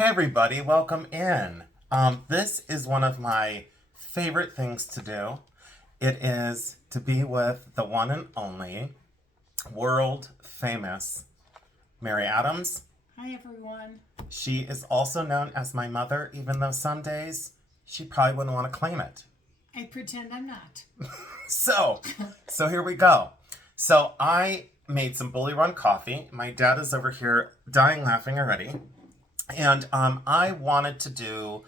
Hey everybody, welcome in. This is one of my favorite things to do. It is to be with the one and only world famous Mary Adams. Hi, everyone. She is also known as my mother, even though some days she probably wouldn't want to claim it. I pretend I'm not. So here we go. So I made some Bully Run coffee. My dad is over here dying laughing already. And I wanted to do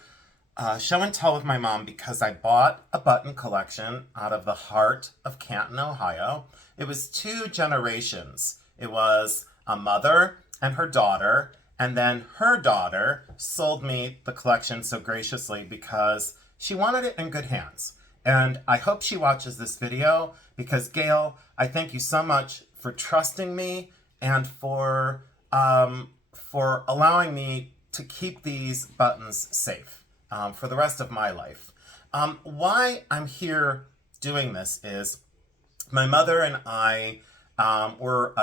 show and tell with my mom because I bought a button collection out of the heart of Canton, Ohio. It was two generations. It was a mother and her daughter, and then her daughter sold me the collection so graciously because she wanted it in good hands. And I hope she watches this video because, Gail, I thank you so much for trusting me and for allowing me to keep these buttons safe for the rest of my life. Why I'm here doing this is my mother and I were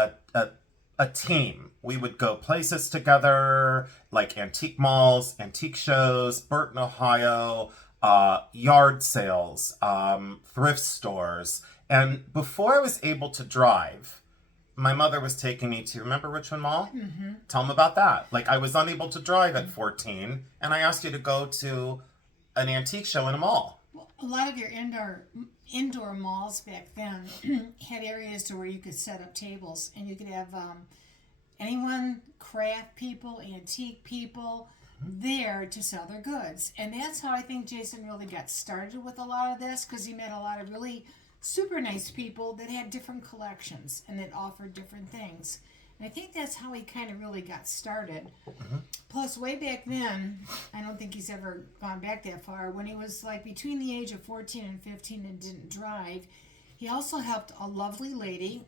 a team. We would go places together, like antique malls, antique shows, Burton, Ohio, yard sales, thrift stores. And before I was able to drive, my mother was taking me to, remember Richmond Mall? Mm-hmm. Tell them about that. Like, I was unable to drive at 14, and I asked you to go to an antique show in a mall. Well, a lot of your indoor malls back then had areas to where you could set up tables, and you could have anyone, craft people, antique people, there to sell their goods. And that's how I think Jason really got started with a lot of this, because he met a lot of really super nice people that had different collections and that offered different things. And I think that's how he kind of really got started. Mm-hmm. Plus, way back then, I don't think he's ever gone back that far, when he was like between the age of 14 and 15 and didn't drive, he also helped a lovely lady,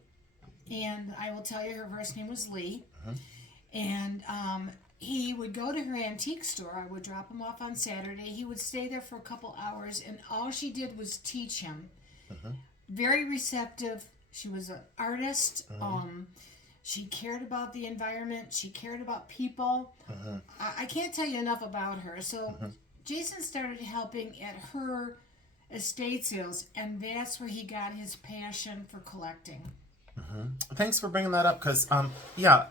and I will tell you her first name was Lee. Mm-hmm. And he would go to her antique store. I would drop him off on Saturday. He would stay there for a couple hours, and all she did was teach him. Mm-hmm. Very receptive. She was an artist. Mm-hmm. She cared about the environment. She cared about people. Mm-hmm. I can't tell you enough about her. So Mm-hmm. Jason started helping at her estate sales, and that's where he got his passion for collecting. Mm-hmm. Thanks for bringing that up, because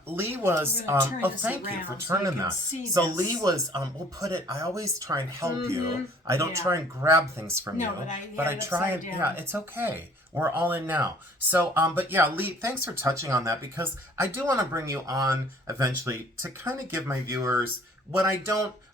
Lee was thank you for turning that. So this. Lee was we'll put it, I always try and help Mm-hmm. you. I don't Yeah. try and grab things from No, you, but I I try and upside down. it's okay. We're all in now. So Lee, thanks for touching on that, because I do want to bring you on eventually to kind of give my viewers what I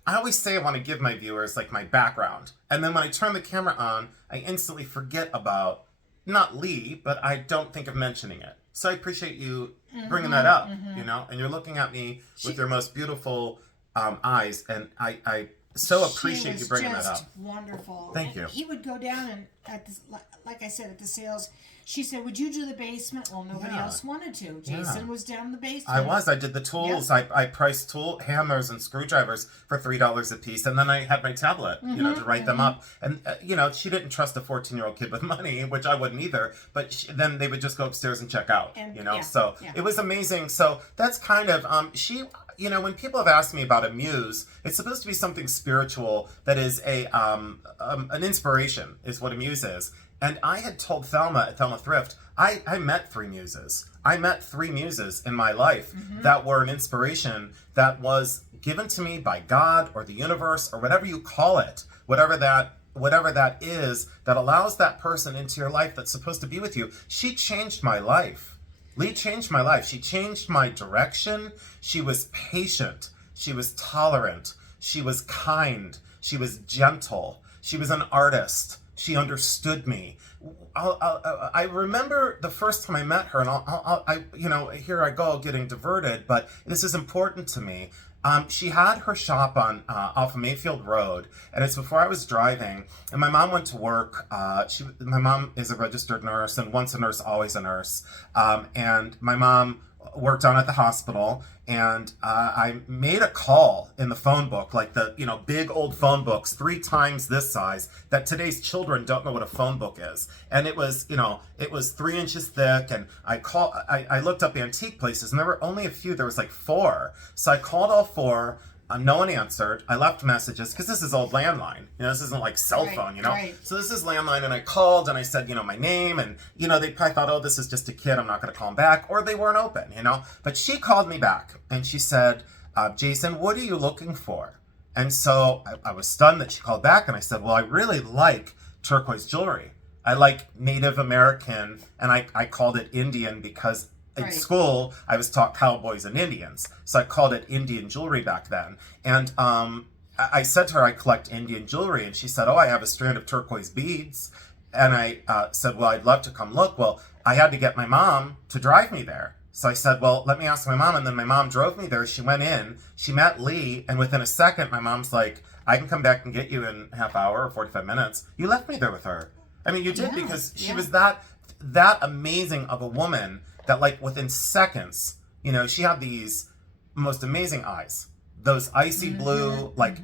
always say I want to give my viewers like my background. And then when I turn the camera on, I instantly forget about not Lee, but I don't think of mentioning it. So I appreciate you bringing that up, and you're looking at me with your most beautiful eyes, and I so appreciate you bringing that up. She was just wonderful. Thank you. He would go down and like I said, at the sales, she said, "Would you do the basement?" Well, nobody Yeah. else wanted to. Jason was down in the basement. I did the tools. Yep. I priced hammers and screwdrivers for $3 a piece, and then I had my tablet, to write them up. And she didn't trust a 14-year-old kid with money, which I wouldn't either. But then they would just go upstairs and check out. And, So it was amazing. So that's kind of when people have asked me about a muse, it's supposed to be something spiritual that is an inspiration, is what a muse is. And I had told Thelma at Thelma Thrift, I met three muses. I met three muses in my life that were an inspiration that was given to me by God or the universe or whatever you call it, whatever that is that allows that person into your life that's supposed to be with you. She changed my life. Lee changed my life. She changed my direction. She was patient. She was tolerant. She was kind. She was gentle. She was an artist. She understood me. I remember the first time I met her, and here I go getting diverted, but this is important to me. She had her shop on off of Mayfield Road, and it's before I was driving. And my mom went to work. My mom is a registered nurse, and once a nurse, always a nurse. And my mom worked on at the hospital, and I made a call in the phone book, like the big old phone books, 3 times this size, that today's children don't know what a phone book is. And it was 3 inches thick, and I looked up antique places, and there were only a few. There was like 4. So I called all 4. No one answered. I left messages because this is old landline. This isn't like cell Right, phone, right. So this is landline, and I called and I said, my name, and they probably thought, oh, this is just a kid. I'm not going to call him back, or they weren't open, But she called me back and she said, Jason, what are you looking for? And so I was stunned that she called back, and I said, well, I really like turquoise jewelry. I like Native American, and I called it Indian because in Right. school I was taught cowboys and Indians. So I called it Indian jewelry back then. And I said to her, I collect Indian jewelry. And she said, oh, I have a strand of turquoise beads. And I said, well, I'd love to come look. Well, I had to get my mom to drive me there. So I said, well, let me ask my mom. And then my mom drove me there. She went in, she met Lee. And within a second, my mom's like, I can come back and get you in a half hour or 45 minutes. You left me there with her. I mean, you did, Yeah, because she yeah. was that amazing of a woman that, like, within seconds, she had these most amazing eyes, those icy blue, like,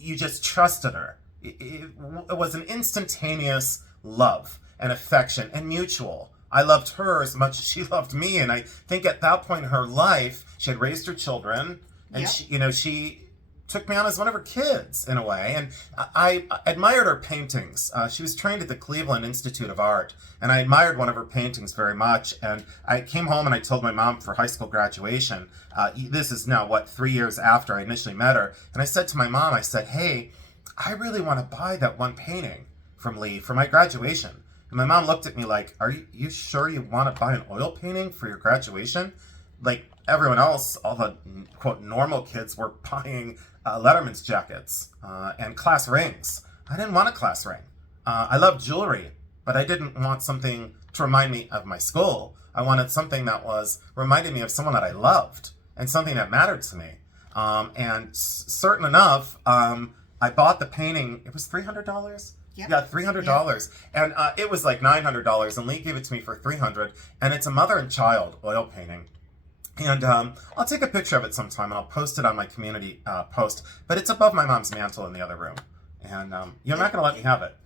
you just trusted her. It was an instantaneous love and affection and mutual. I loved her as much as she loved me, and I think at that point in her life, she had raised her children, and Yep. she took me on as one of her kids in a way, and I admired her paintings. She was trained at the Cleveland Institute of Art, and I admired one of her paintings very much. And I came home and I told my mom for high school graduation, this is now 3 years after I initially met her, and I said to my mom, I said, hey, I really want to buy that one painting from Lee for my graduation. And my mom looked at me like, are you sure you want to buy an oil painting for your graduation? Like everyone else, all the quote normal kids were buying Letterman's jackets and class rings. I didn't want a class ring. I love jewelry, but I didn't want something to remind me of my school. I wanted something that was reminding me of someone that I loved and something that mattered to me. And certain enough, I bought the painting. It was $300. Yep. Yeah, $300, and it was like $900, and Lee gave it to me for $300, and it's a mother and child oil painting. And I'll take a picture of it sometime, and I'll post it on my community post. But it's above my mom's mantle in the other room, and you're not going to let me have it.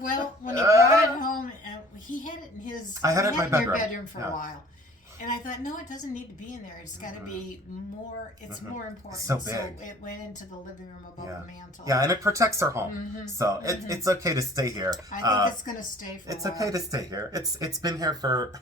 Well, when he brought it home, he had it in his. I had it in my your bedroom. bedroom for Yeah. a while, and I thought, no, it doesn't need to be in there. It's got to be more. It's more important. So big. it went into the living room above Yeah. the mantle. Yeah, and it protects her home, so it's okay to stay here. I think it's going to stay for. It's a while. okay to stay here. It's been here for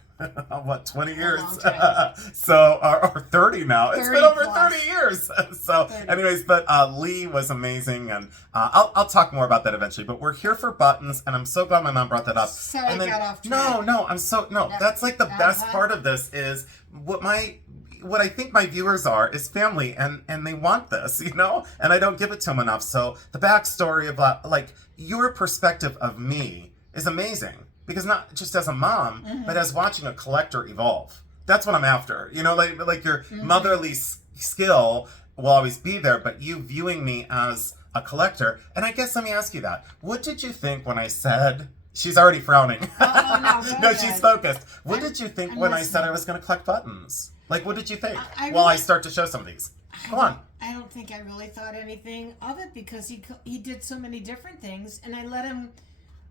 20 years? long time. So or 30 now. It's 30 been over plus. 30 years. So 30. anyways, but Lee was amazing, and I'll talk more about that eventually. But we're here for buttons, and I'm so glad my mom brought that up. Sorry, and then, got off track. No, that's like the best part of this is what I think my viewers are is family, and they want this, and I don't give it to them enough. So the backstory of like your perspective of me is amazing, because not just as a mom, but as watching a collector evolve. That's what I'm after. Like your motherly skill will always be there, but you viewing me as a collector. And I guess let me ask you that. What did you think when I said... She's already frowning. Oh, no, go No, ahead. she's focused. What did you think I'm when I listening. said I was going to collect buttons? Like, what did you think? I While I really- start to show some of these. Go on. I don't think I really thought anything of it, because he did so many different things, and I let him,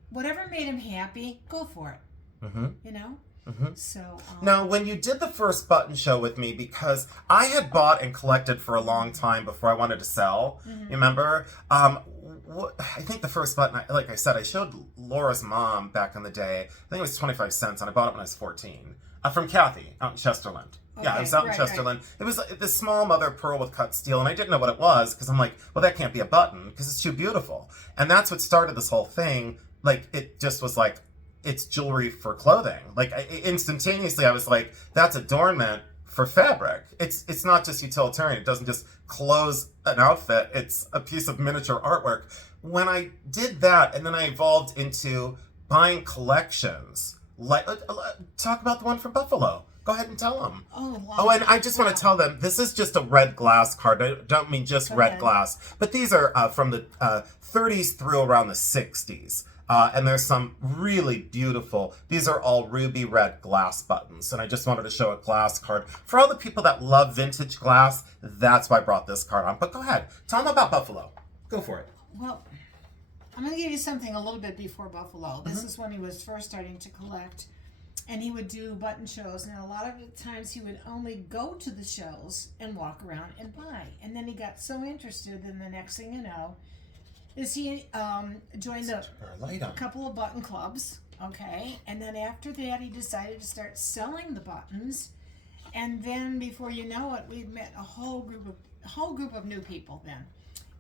whatever made him happy, go for it. So. Now, when you did the first button show with me, because I had bought and collected for a long time before I wanted to sell, you remember? I think the first button, like I said, I showed Laura's mom back in the day. I think it was 25 cents, and I bought it when I was 14. From Kathy out in Chesterland. Yeah, I was out in right, Chesterland. It was this small mother of pearl with cut steel, and I didn't know what it was, because I'm like, well, that can't be a button, because it's too beautiful. And that's what started this whole thing. Like, it just was like, it's jewelry for clothing. Like, instantaneously, I was like, that's adornment for fabric. It's not just utilitarian. It doesn't just close an outfit. It's a piece of miniature artwork. When I did that, and then I evolved into buying collections, like talk about the one from Buffalo. Go ahead and tell them. Oh, and I just want to tell them, this is just a red glass card. I don't mean just red ahead. glass, but these are from the 30s through around the 60s. And there's some really beautiful, these are all ruby red glass buttons. And I just wanted to show a glass card. For all the people that love vintage glass, that's why I brought this card on. But go ahead, tell them about Buffalo. Go for it. Well, I'm going to give you something a little bit before Buffalo. This is when he was first starting to collect. and he would do button shows. And a lot of the times he would only go to the shows and walk around and buy. And then he got so interested, and the next thing you know, is he joined a couple of button clubs, okay? And then after that, he decided to start selling the buttons. And then before you know it, we'd met a whole group of new people then.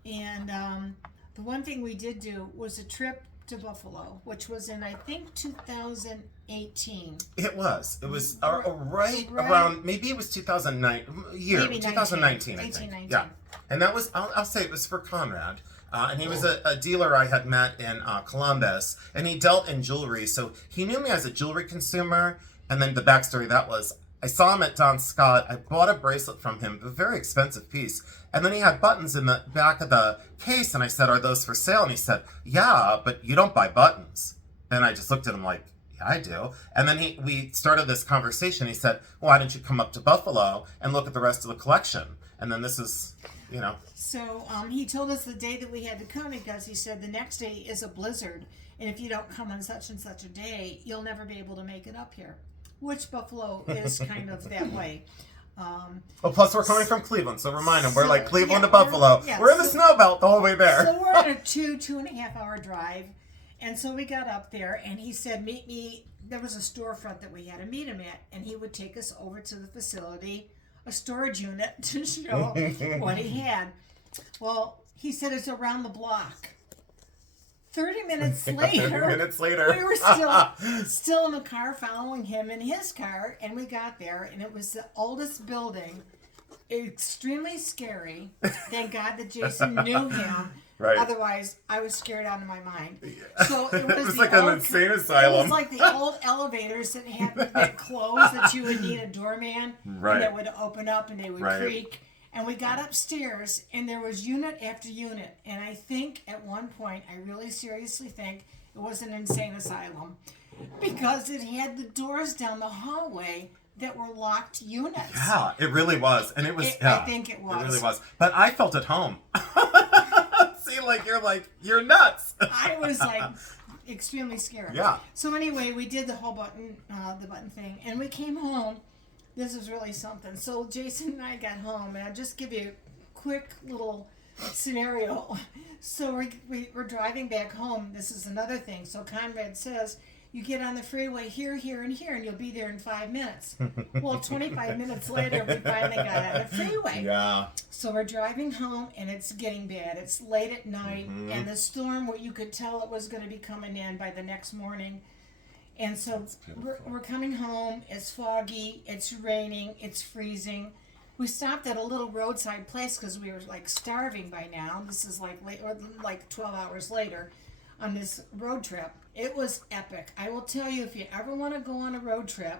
And the one thing we did do was a trip to Buffalo, which was in, I think, 2018. It was right around, maybe it was 2009 year, Maybe 2019, I 18, think. 19. Yeah, and that was, I'll say it was for Conrad. And he was a dealer I had met in Columbus, and he dealt in jewelry, so he knew me as a jewelry consumer. And then the backstory that was, I saw him at Don Scott. I bought a bracelet from him, a very expensive piece, and then he had buttons in the back of the case, and I said, "Are those for sale?" And he said, "Yeah, but you don't buy buttons." And I just looked at him like, "Yeah, I do." And then we started this conversation. He said, "Well, why don't you come up to Buffalo and look at the rest of the collection?" And then this is, you know. So he told us the day that we had to come, because he said the next day is a blizzard, and if you don't come on such and such a day, you'll never be able to make it up here. Which Buffalo is kind of that way. Well, plus we're coming from Cleveland, so remind them, we're like Cleveland to we're- Buffalo. yeah, We're in the snow belt the whole way there. So we're on a 2.5 hour drive. And so we got up there, and he said, meet me. There was a storefront that we had to meet him at, and he would take us over to the facility, a storage unit, to show what he had. Well, he said it's around the block. 30 minutes later, 30 minutes later. we were still in the car following him in his car, and we got there, and it was the oldest building. Extremely scary. Thank God that Jason knew him. Right. Otherwise, I was scared out of my mind. So it was, like an insane asylum. It was like the old elevators that had that close that you would need a doorman, Right. and that would open up and they would Right. creak. And we got upstairs, and there was unit after unit. And I think at one point, I really seriously think it was an insane asylum, because it had the doors down the hallway that were locked units. Yeah, it really was. And it was, I think it was. It really was. But I felt at home. See, you're nuts. I was extremely scared. Yeah. So anyway, we did the whole button thing, and we came home. This was really something. So Jason and I got home, and I'll just give you a quick little scenario. So we're driving back home. This is another thing. So Conrad says, you get on the freeway here, here, and here, and you'll be there in 5 minutes. Well, 25 minutes later, we finally got on the freeway. Yeah. So we're driving home, and it's getting bad. It's late at night, and the storm, where you could tell it was going to be coming in by the next morning. And so we're coming home. It's foggy. It's raining. It's freezing. We stopped at a little roadside place because we were starving by now. This is late, or 12 hours later on this road trip. It was epic. I will tell you, if you ever want to go on a road trip,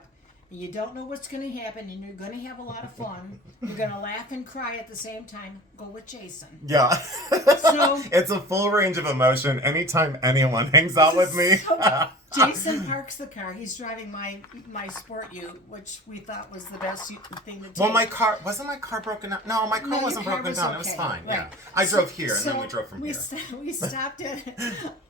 and you don't know what's going to happen, and you're going to have a lot of fun, you're going to laugh and cry at the same time, go with Jason. Yeah. So it's a full range of emotion anytime anyone hangs out with me. Jason parks the car. He's driving my Sport Ute, which we thought was the best thing to take. Well, wasn't my car broken down? No, my car wasn't broken down. It was fine. Right. Yeah. I drove here, and then we drove from here. We stopped at,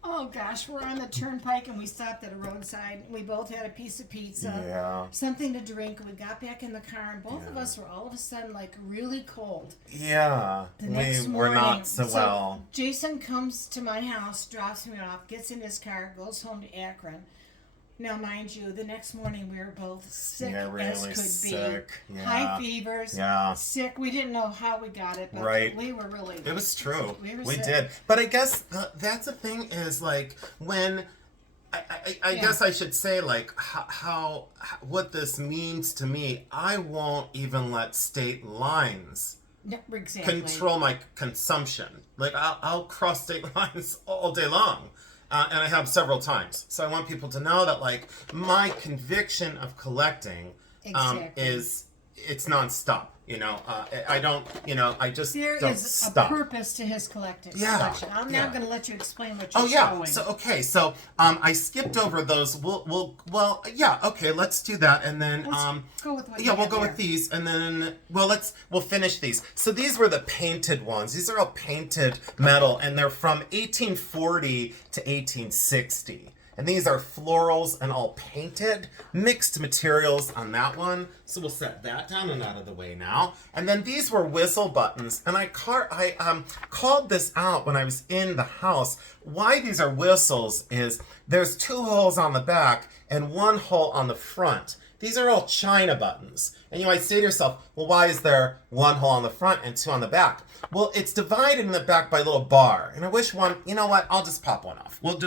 oh gosh, we're on the turnpike, and we stopped at a roadside. We both had a piece of pizza, something to drink. We got back in the car, and both of us were all of a sudden really cold. Yeah. The next We morning, were not so well. Jason comes to my house, drops me off, gets in his car, goes home to Akron. Now, mind you, the next morning we were both sick as could sick. be. Yeah. High fevers. Yeah. Sick. We didn't know how we got it, but we were really. It was true. We sick. Did. But I guess that's the thing is when. I guess I should say how what this means to me. I won't even let state lines control my consumption. I'll cross state lines all day long. And I have several times. So I want people to know that my conviction of collecting it's nonstop. I don't, I just there don't is stop. a purpose to his collection. I'm now going to let you explain what you're showing. So I skipped over those. Let's do that, and then go with what we'll go with these, and then we'll finish these. So these were the painted ones. These are all painted metal, and they're from 1840 to 1860. And these are florals and all painted, mixed materials on that one. So we'll set that down and out of the way now. And then these were whistle buttons. And I called this out when I was in the house. Why these are whistles is there's 2 holes on the back and 1 hole on the front. These are all China buttons. And you might say to yourself, well, why is there 1 hole on the front and 2 on the back? Well, it's divided in the back by a little bar. And I wish one, you know what, I'll just pop one off. We'll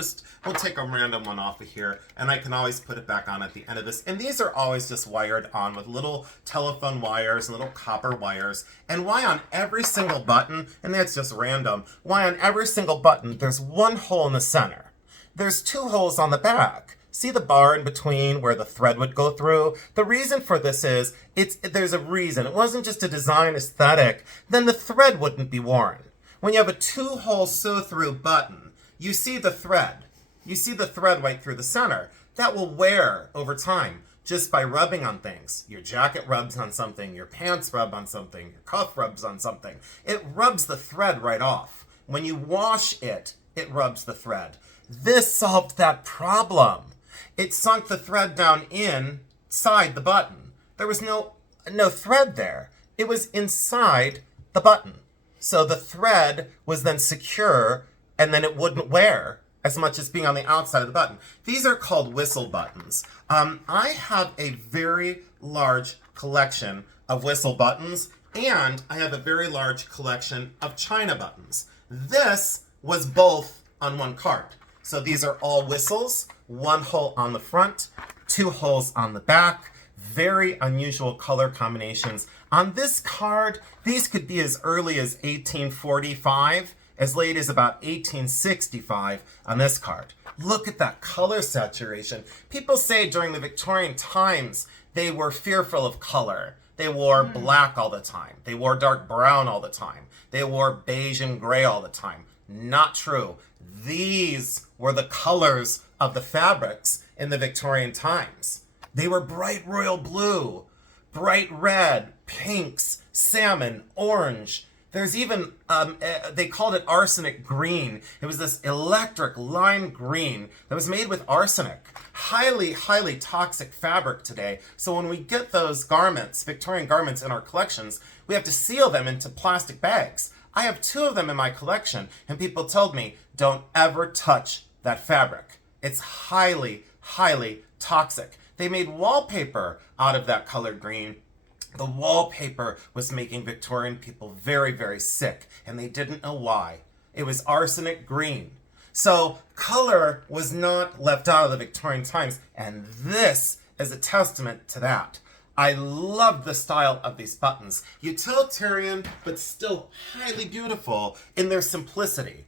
take a random one off of here, and I can always put it back on at the end of this. And these are always just wired on with little telephone wires, little copper wires. And why on every single button, and that's just random, why on every single button there's 1 hole in the center. There's 2 holes on the back. See the bar in between where the thread would go through? The reason for this is, there's a reason. It wasn't just a design aesthetic. Then the thread wouldn't be worn. When you have a 2-hole sew-through button, you see the thread. You see the thread right through the center. That will wear over time just by rubbing on things. Your jacket rubs on something, your pants rub on something, your cuff rubs on something. It rubs the thread right off. When you wash it, it rubs the thread. This solved that problem. It sunk the thread down inside the button. There was no thread there. It was inside the button. So the thread was then secure, and then it wouldn't wear as much as being on the outside of the button. These are called whistle buttons. I have a very large collection of whistle buttons, and I have a very large collection of China buttons. This was both on one card. So these are all whistles, 1 hole on the front, 2 holes on the back, very unusual color combinations. On this card, these could be as early as 1845, as late as about 1865 on this card. Look at that color saturation. People say during the Victorian times, they were fearful of color. They wore black all the time. They wore dark brown all the time. They wore beige and gray all the time. Not true. These were the colors of the fabrics in the Victorian times. They were bright royal blue, bright red, pinks, salmon, orange. There's even, they called it arsenic green. It was this electric lime green that was made with arsenic. Highly, highly toxic fabric today. So when we get those garments, Victorian garments in our collections, we have to seal them into plastic bags. I have 2 of them in my collection, and people told me, don't ever touch that fabric. It's highly, highly toxic. They made wallpaper out of that color green. The wallpaper was making Victorian people very, very sick, and they didn't know why. It was arsenic green. So color was not left out of the Victorian times, and this is a testament to that. I love the style of these buttons. Utilitarian, but still highly beautiful in their simplicity.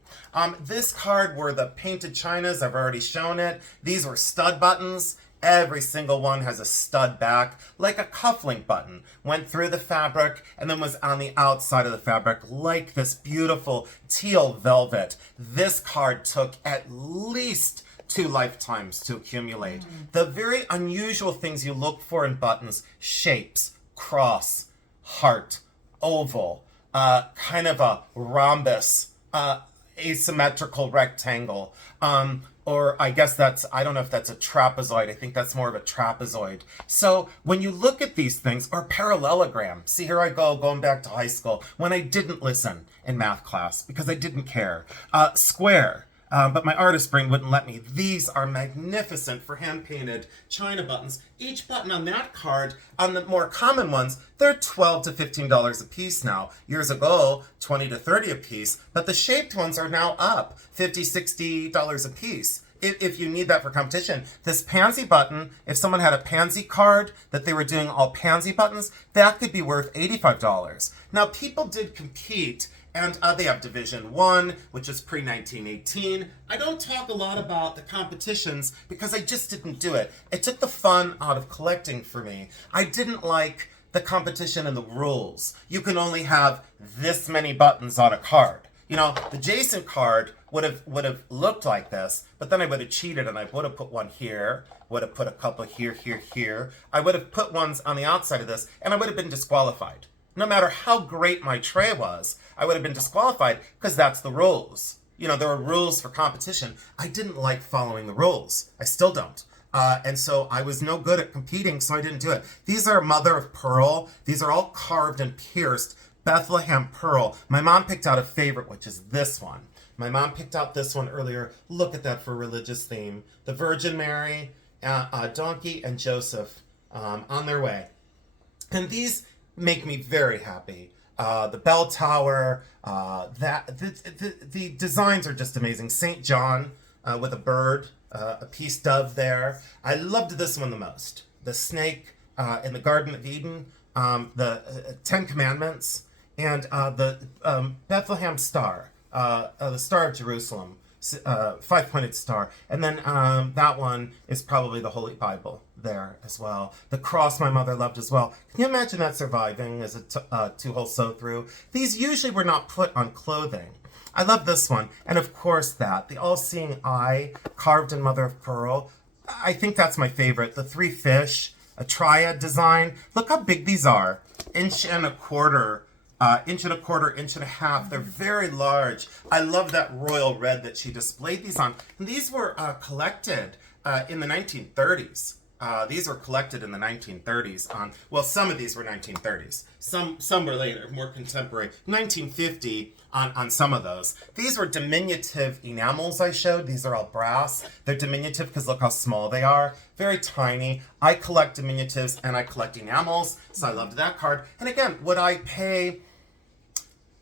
This card were the painted chinas. I've already shown it. These were stud buttons. Every single one has a stud back, like a cufflink button. Went through the fabric and then was on the outside of the fabric, like this beautiful teal velvet. This card took at least 2 lifetimes to accumulate. The very unusual things you look for in buttons: shapes, cross, heart, oval, kind of a rhombus, asymmetrical rectangle, or I guess I don't know if that's a trapezoid. I think that's more of a trapezoid. So when you look at these things, or parallelogram, see, here I go, going back to high school, when I didn't listen in math class because I didn't care. Square. But my artist brain wouldn't let me. These are magnificent for hand-painted China buttons. Each button on that card, on the more common ones, they're $12 to $15 a piece now. Years ago, $20 to $30 a piece. But the shaped ones are now up $50, $60 a piece. If you need that for competition. This pansy button, if someone had a pansy card that they were doing all pansy buttons, that could be worth $85. Now, people did compete, and they have Division 1, which is pre-1918. I don't talk a lot about the competitions because I just didn't do it. It took the fun out of collecting for me. I didn't like the competition and the rules. You can only have this many buttons on a card. You know, the Jason card would have looked like this, but then I would have cheated and I would have put one here, would have put a couple here, here, here. I would have put ones on the outside of this, and I would have been disqualified. No matter how great my tray was, I would have been disqualified because that's the rules. there were rules for competition. I didn't like following the rules. I still don't. And so I was no good at competing, so I didn't do it. These are mother of pearl. These are all carved and pierced Bethlehem pearl. My mom picked out a favorite, which is this one. My mom picked out this one earlier. Look at that for religious theme. The Virgin Mary, donkey, and Joseph on their way. And these make me very happy. The bell tower, the designs are just amazing. St. John with a bird, a peace dove there. I loved this one the most. The snake in the Garden of Eden, the Ten Commandments, and the Bethlehem star, the Star of Jerusalem, five-pointed star. And then that one is probably the Holy Bible there as well. The cross my mother loved as well. Can you imagine that surviving as a two-hole sew-through? These usually were not put on clothing. I love this one. And of course the all-seeing eye carved in mother of pearl. I think that's my favorite. The three fish, a triad design. Look how big these are. Inch and a quarter, inch and a half. They're very large. I love that royal red that she displayed these on. And these were collected in the 1930s. These were collected in the 1930s on, well, some of these were 1930s. Some were later, more contemporary. 1950 on some of those. These were diminutive enamels I showed. These are all brass. They're diminutive because look how small they are. Very tiny. I collect diminutives and I collect enamels, so I loved that card. And again, would I pay,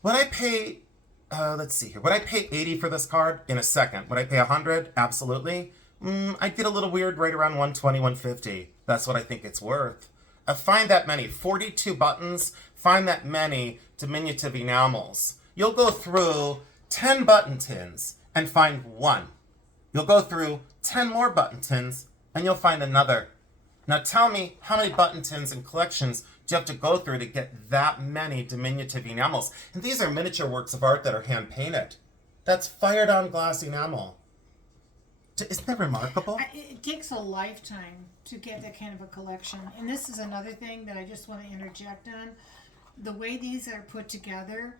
let's see here. Would I pay 80 for this card? In a second. Would I pay 100? Absolutely. I'd get a little weird right around 120, 150. That's what I think it's worth. Find that many, 42 buttons, find that many diminutive enamels. You'll go through 10 button tins and find one. You'll go through 10 more button tins and you'll find another. Now tell me how many button tins and collections do you have to go through to get that many diminutive enamels? And these are miniature works of art that are hand painted. That's fired on glass enamel. Isn't that remarkable? It takes a lifetime to get that kind of a collection. And this is another thing that I just want to interject on. The way these are put together,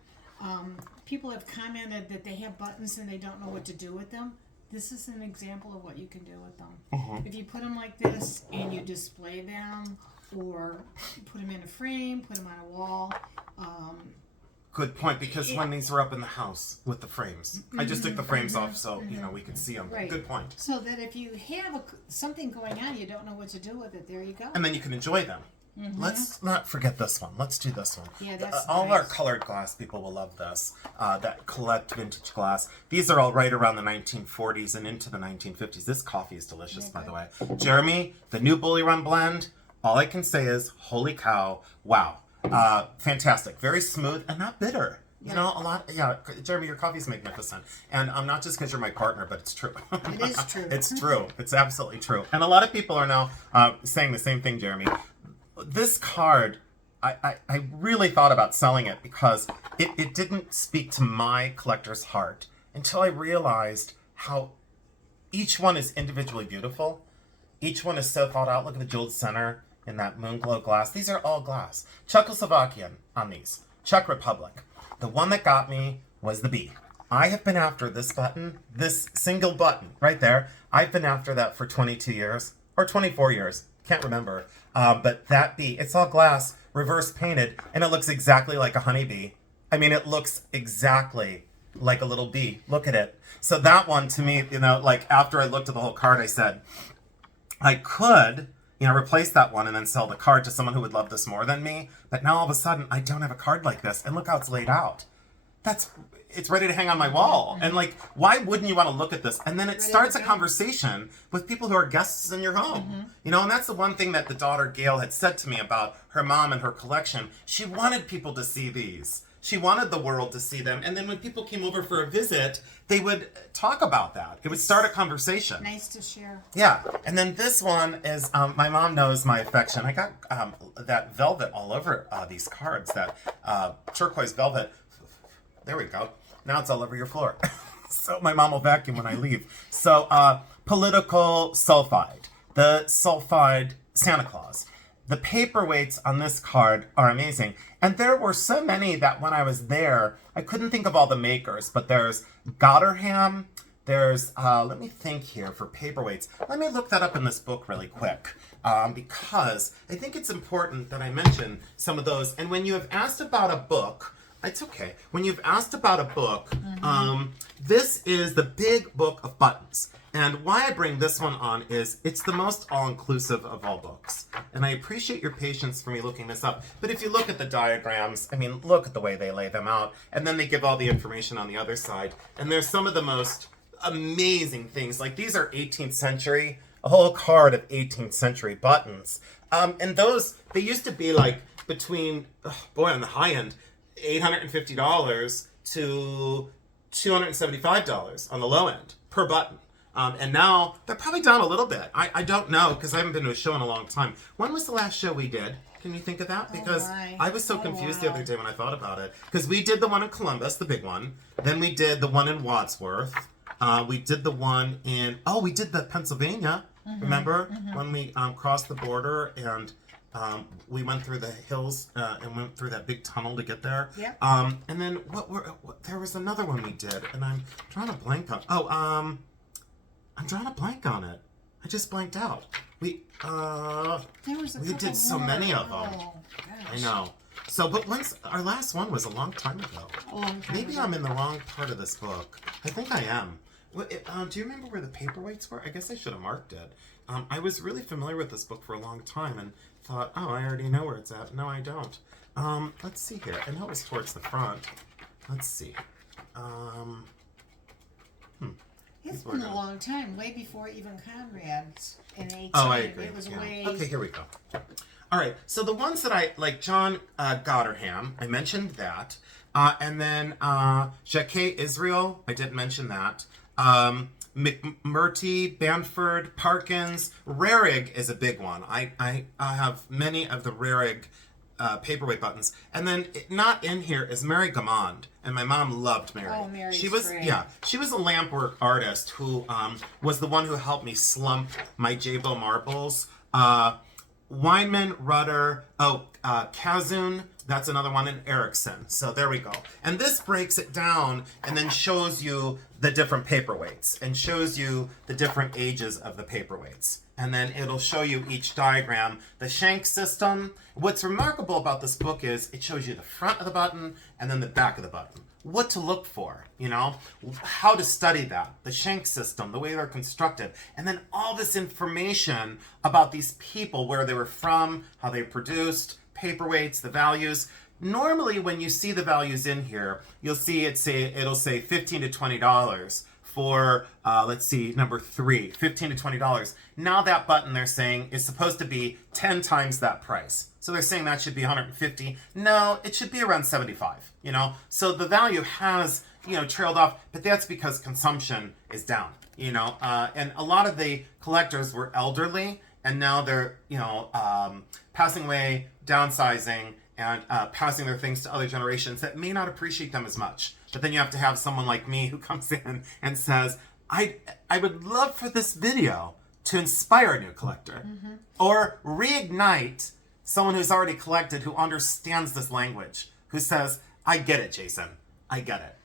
people have commented that they have buttons and they don't know what to do with them. This is an example of what you can do with them. Mm-hmm. If you put them like this and you display them or put them in a frame, put them on a wall. Good point, because when these were up in the house with the frames, I just took the frames off so we could see them. Right. Good point. So that if you have something going on, you don't know what to do with it. There you go. And then you can enjoy them. Mm-hmm. Let's not forget this one. Let's do this one. Yeah, that's all nice. Our colored glass people will love this. That collect vintage glass. These are all right around the 1940s and into the 1950s. This coffee is delicious, by the way. Jeremy, the new Bully Run blend. All I can say is, holy cow! Wow. Fantastic, very smooth and not bitter. You know, a lot. Yeah, Jeremy, your coffee's magnificent, and not just because you're my partner, but it's true. It is true. It's true. It's absolutely true. And a lot of people are now saying the same thing, Jeremy. This card, I really thought about selling it because it didn't speak to my collector's heart until I realized how each one is individually beautiful. Each one is so thought out. Look at the jeweled center in that moon glow glass. These are all glass. Czechoslovakian on these. Czech Republic. The one that got me was the B. I have been after this button, this single button right there. I've been after that for 22 years or 24 years. Can't remember. But that bee, it's all glass, reverse painted, and it looks exactly like a honeybee. I mean, it looks exactly like a little bee. Look at it. So that one to me, like after I looked at the whole card, I said, I could replace that one and then sell the card to someone who would love this more than me. But now all of a sudden, I don't have a card like this. And look how it's laid out. It's ready to hang on my wall. And like, why wouldn't you want to look at this? And then it starts a conversation with people who are guests in your home. Mm-hmm. And that's the one thing that the daughter Gail had said to me about her mom and her collection. She wanted people to see these. She wanted the world to see them. And then when people came over for a visit, they would talk about that. It would start a conversation. Nice to share. Yeah. And then this one is, my mom knows my affection. I got that velvet all over these cards, that turquoise velvet. There we go. Now it's all over your floor. So my mom will vacuum when I leave. So political sulfide. The sulfide Santa Claus. the paperweights on this card are amazing. And there were so many that when I was there, I couldn't think of all the makers, but there's Gotterham, there's, let me think here for paperweights. Let me look that up in this book really quick, because I think it's important that I mention some of those. And when you have asked about a book, it's okay. When you've asked about a book, this is the Big Book of Buttons. And why I bring this one on is it's the most all-inclusive of all books. And I appreciate your patience for me looking this up. But if you look at the diagrams, I mean, look at the way they lay them out. And then they give all the information on the other side. And there's some of the most amazing things. Like these are 18th century, a whole card of 18th century buttons. And those, they used to be like between, on the high end, $850 to $275 on the low end per button. And now they're probably down a little bit. I don't know because I haven't been to a show in a long time. When was the last show we did? Can you think of that? Because I was so confused the other day when I thought about it. Because we did the one in Columbus, the big one. Then we did the one in Wadsworth. We did the one in, we did the Pennsylvania. Remember when we crossed the border and we went through the hills and went through that big tunnel to get there. Yep. And then there was another one we did, and I'm trying to blank on. I'm drawing a blank on it. I just blanked out. We did so many of them. Oh, I know. So, but our last one was a long time ago. Maybe I'm in the wrong part of this book. I think I am. Do you remember where the paperweights were? I guess I should have marked it. I was really familiar with this book for a long time and thought, I already know where it's at. No, I don't. Let's see here. I know it was towards the front. Let's see. It's been a long time, way before even Conrad's in 18. I agree. It was Yeah. way... Okay, here we go. All right, so the ones that I, like John Gotterham, I mentioned that. And then Jacques Israel, I did mention that. McMurtry, Bamford, Parkins. Rarig is a big one. I have many of the Rarig paperweight buttons. And then not in here is Mary Gammond. And my mom loved Mary. Oh, Mary's she was great. she was a lampwork artist who was the one who helped me slump my Jabo marbles. Weinman, Rudder, Kazun, that's another one, and Erickson. So there we go. And this breaks it down and then shows you the different paperweights and shows you the different ages of the paperweights. And then it'll show you each diagram, the shank system. What's remarkable about this book is it shows you the front of the button and then the back of the button. What to look for, how to study that, the shank system, the way they're constructed, and then all this information about these people, where they were from, how they produced, paperweights, the values. Normally, when you see the values in here, you'll see it'll say $15 to $20 for, let's see, number 3, $15 to $20. Now that button they're saying is supposed to be 10 times that price. So they're saying that should be 150. No, it should be around 75, So the value has, trailed off, but that's because consumption is down, and a lot of the collectors were elderly and now they're, passing away, downsizing, and passing their things to other generations that may not appreciate them as much. But then you have to have someone like me who comes in and says, I would love for this video to inspire a new collector or reignite someone who's already collected, who understands this language, who says, I get it, Jason. I get it,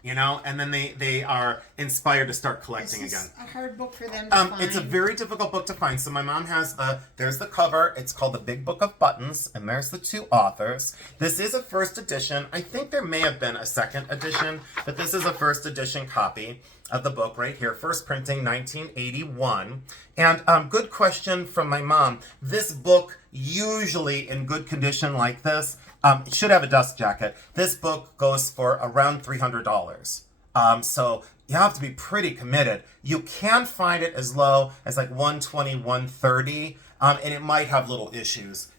and then they are inspired to start collecting again. It's a hard book for them to find. It's a very difficult book to find. So my mom has, there's the cover. It's called The Big Book of Buttons, and there's the 2 authors. This is a first edition. I think there may have been a second edition, but this is a first edition copy of the book right here. First printing, 1981. And good question from my mom. This book, usually in good condition like this, it should have a dust jacket. This book goes for around $300. So you have to be pretty committed. You can find it as low as like $120, $130, and it might have little issues.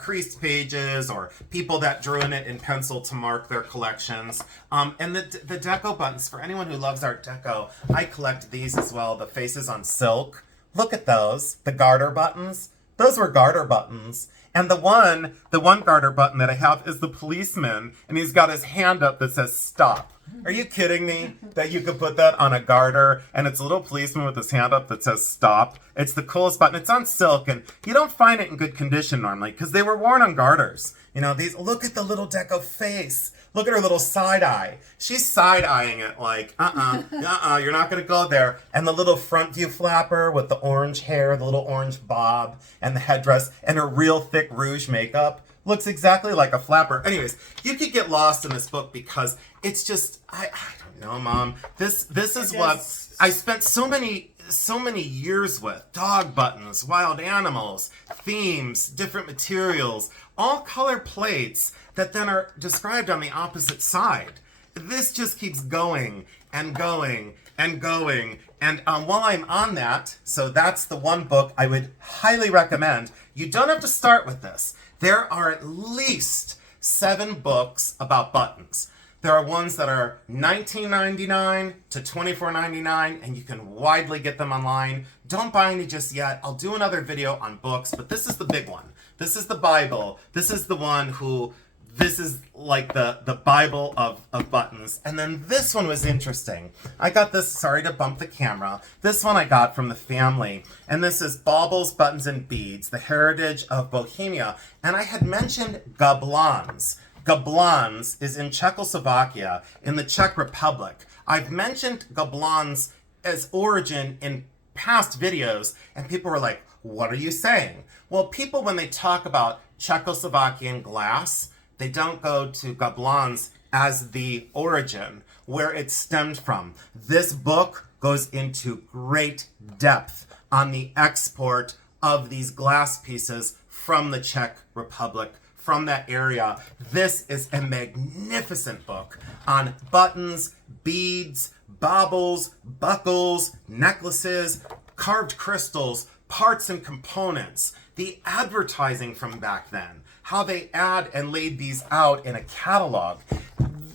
Creased pages or people that drew in it in pencil to mark their collections. And the deco buttons, for anyone who loves Art Deco, I collect these as well, the faces on silk. Look at those, the garter buttons. Those were garter buttons. And the one garter button that I have is the policeman, and he's got his hand up that says stop. Are you kidding me? That you could put that on a garter and it's a little policeman with his hand up that says stop. It's the coolest button. It's on silk and you don't find it in good condition normally because they were worn on garters. You know, these, look at the little Deco face. Look at her little side eye. She's side eyeing it like, you're not gonna go there. And the little front view flapper with the orange hair, the little orange bob and the headdress and her real thick rouge makeup. Looks exactly like a flapper. Anyways, you could get lost in this book because it's just, I don't know, Mom. This is what I spent so many years with. Dog buttons, wild animals, themes, different materials, all color plates that then are described on the opposite side. This just keeps going and going and going. And while I'm on that, so that's the one book I would highly recommend. You don't have to start with this. There are at least 7 books about buttons. There are ones that are $19.99 to $24.99, and you can widely get them online. Don't buy any just yet. I'll do another video on books, but this is the big one. This is the Bible. This is the one who, this is like the Bible of buttons. And then this one was interesting. I got this, sorry to bump the camera. This one I got from the family. And this is Baubles, Buttons and Beads, The Heritage of Bohemia. And I had mentioned Gablans. Gablans is in Czechoslovakia, in the Czech Republic. I've mentioned Gablans as origin in past videos, and people were like, what are you saying? Well, people, when they talk about Czechoslovakian glass, they don't go to Gablans as the origin, where it stemmed from. This book goes into great depth on the export of these glass pieces from the Czech Republic, from that area. This is a magnificent book on buttons, beads, baubles, buckles, necklaces, carved crystals, parts and components, the advertising from back then, how they add and laid these out in a catalog.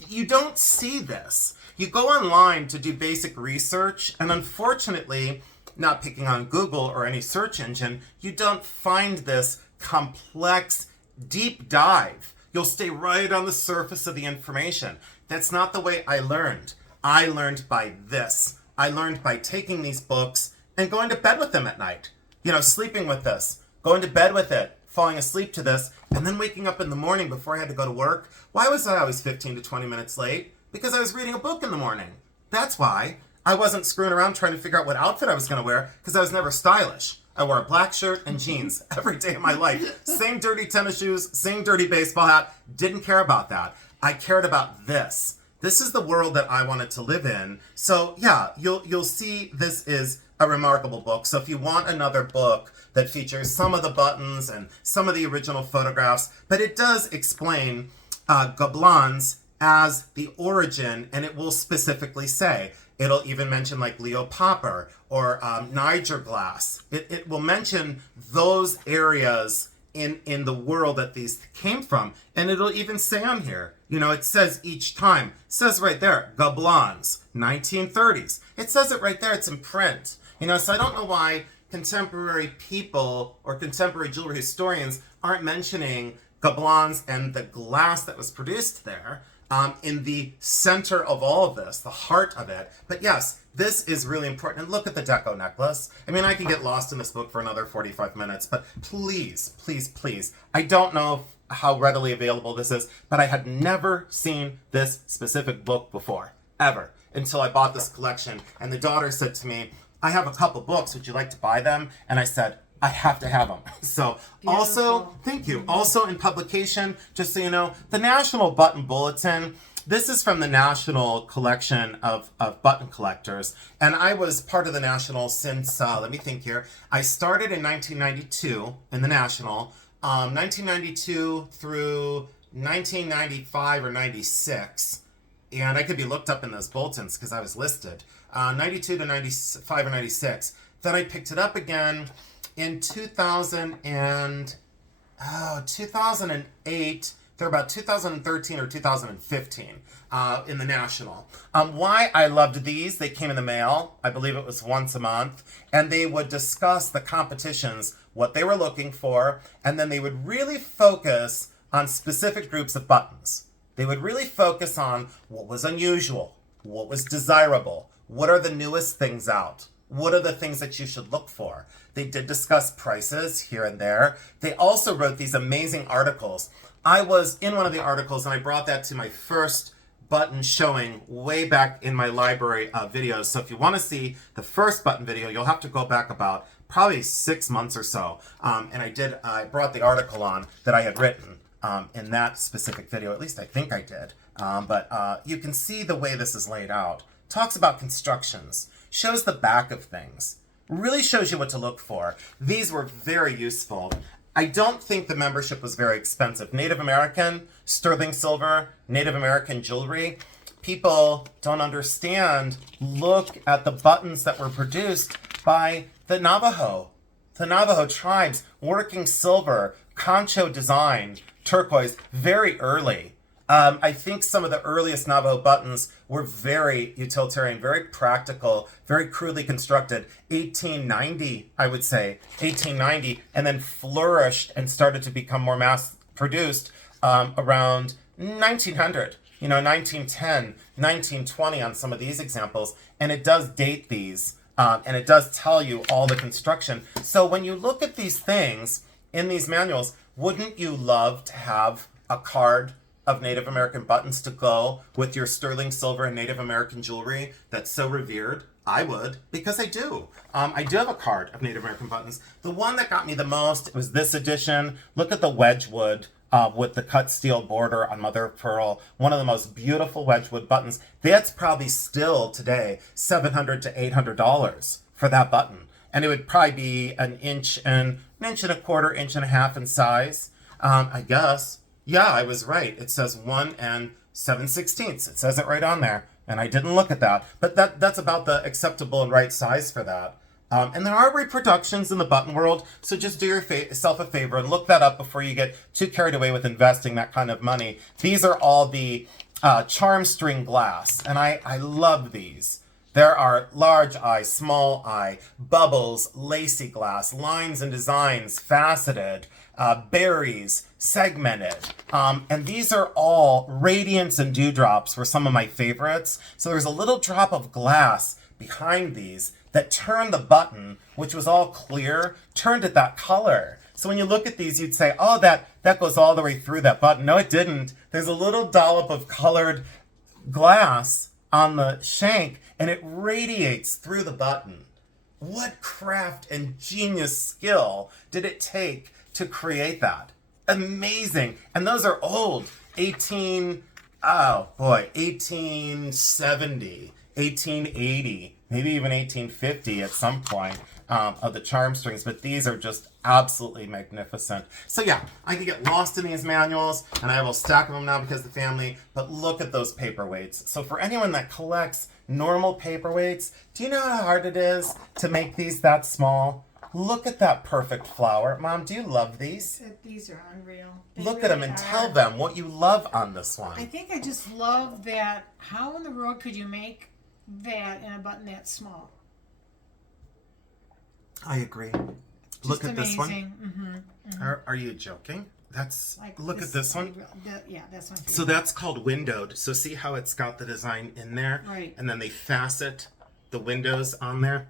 You don't see this. You go online to do basic research, and unfortunately, not picking on Google or any search engine, you don't find this complex deep dive. You'll stay right on the surface of the information. That's not the way I learned. I learned by this. I learned by taking these books and going to bed with them at night. You know, sleeping with this, going to bed with it, falling asleep to this, and then waking up in the morning before I had to go to work. Why was I always 15 to 20 minutes late? Because I was reading a book in the morning. That's why. I wasn't screwing around trying to figure out what outfit I was going to wear because I was never stylish. I wore a black shirt and jeans every day of my life. Same dirty tennis shoes, same dirty baseball hat. Didn't care about that. I cared about this. This is the world that I wanted to live in. So yeah, you'll see this is a remarkable book. So if you want another book that features some of the buttons and some of the original photographs, but it does explain Gablans as the origin, and it will specifically say, it'll even mention like Leo Popper or Niger glass. It will mention those areas in the world that these came from. And it'll even say on here, you know, it says each time, it says right there, Gablans, 1930s. It says it right there, it's in print. You know, so I don't know why contemporary people or contemporary jewelry historians aren't mentioning Gablans and the glass that was produced there. In the center of all of this, the heart of it. But yes, this is really important. And look at the Deco necklace. I mean, I can get lost in this book for another 45 minutes, but please, please, please. I don't know how readily available this is, but I had never seen this specific book before, ever, until I bought this collection. And the daughter said to me, I have a couple books. Would you like to buy them? And I said, I have to have them. So Beautiful. Also, thank you. Also in publication, just so you know, the National Button Bulletin. This is from the National Collection of Button Collectors. And I was part of the National since, let me think here. I started in 1992 in the National, 1992 through 1995 or 96. And I could be looked up in those bulletins because I was listed. 92 to 95 or 96. Then I picked it up again in 2008, they're about 2013 or 2015 in the National. Why I loved these, they came in the mail, I believe it was once a month, and they would discuss the competitions, what they were looking for, and then they would really focus on specific groups of buttons. They would really focus on what was unusual, what was desirable, what are the newest things out, what are the things that you should look for. They did discuss prices here and there. They also wrote these amazing articles. I was in one of the articles, and I brought that to my first button showing way back in my library videos. So if you want to see the first button video, you'll have to go back about probably 6 months or so. And I brought the article on that I had written in that specific video. At least I think I did. But you can see the way this is laid out. Talks about constructions, shows the back of things, really shows you what to look for. These were very useful. I don't think the membership was very expensive. Native American, sterling silver, Native American jewelry. People don't understand. Look at the buttons that were produced by the Navajo tribes, working silver, concho design, turquoise, very early. I think some of the earliest Navajo buttons were very utilitarian, very practical, very crudely constructed. 1890, I would say, 1890, and then flourished and started to become more mass produced around 1900, 1910, 1920 on some of these examples. And it does date these, and it does tell you all the construction. So when you look at these things in these manuals, wouldn't you love to have a card of Native American buttons to go with your sterling silver and Native American jewelry that's so revered? I would, because I do. I do have a card of Native American buttons. The one that got me the most was this edition. Look at the Wedgwood with the cut steel border on mother of pearl. One of the most beautiful Wedgwood buttons. That's probably still today $700 to $800 for that button. And it would probably be an inch and a quarter, inch and a half in size, I guess. Yeah, I was right. It says 1 7/16. It says it right on there. And I didn't look at that. But that's about the acceptable and right size for that. And there are reproductions in the button world. So just do yourself a favor and look that up before you get too carried away with investing that kind of money. These are all the charm string glass. And I love these. There are large eye, small eye, bubbles, lacy glass, lines and designs, faceted, berries, segmented. And these are all radiance and dewdrops were some of my favorites. So there's a little drop of glass behind these that turned the button, which was all clear, turned it that color. So when you look at these, you'd say, oh, that goes all the way through that button. No, it didn't. There's a little dollop of colored glass on the shank, and it radiates through the button. What craft and genius skill did it take to create that? Amazing. And those are old. 1870, 1880, maybe even 1850 at some point of the charm strings. But these are just absolutely magnificent. So yeah, I can get lost in these manuals, and I have a stack of them now because of the family. But look at those paperweights. So for anyone that collects normal paperweights, do you know how hard it is to make these that small? Look at that perfect flower. Mom, do you love these? These are unreal. They Look at them and tell them what you love on this one. I think I just love that. How in the world could you make that in a button that small? I agree. Just Look at amazing. this one. Mm-hmm, mm-hmm. Are you joking? That's Like look at this one. Yeah, that's my favorite. So that's called windowed. So see how it's got the design in there? Right. And then they facet the windows on there.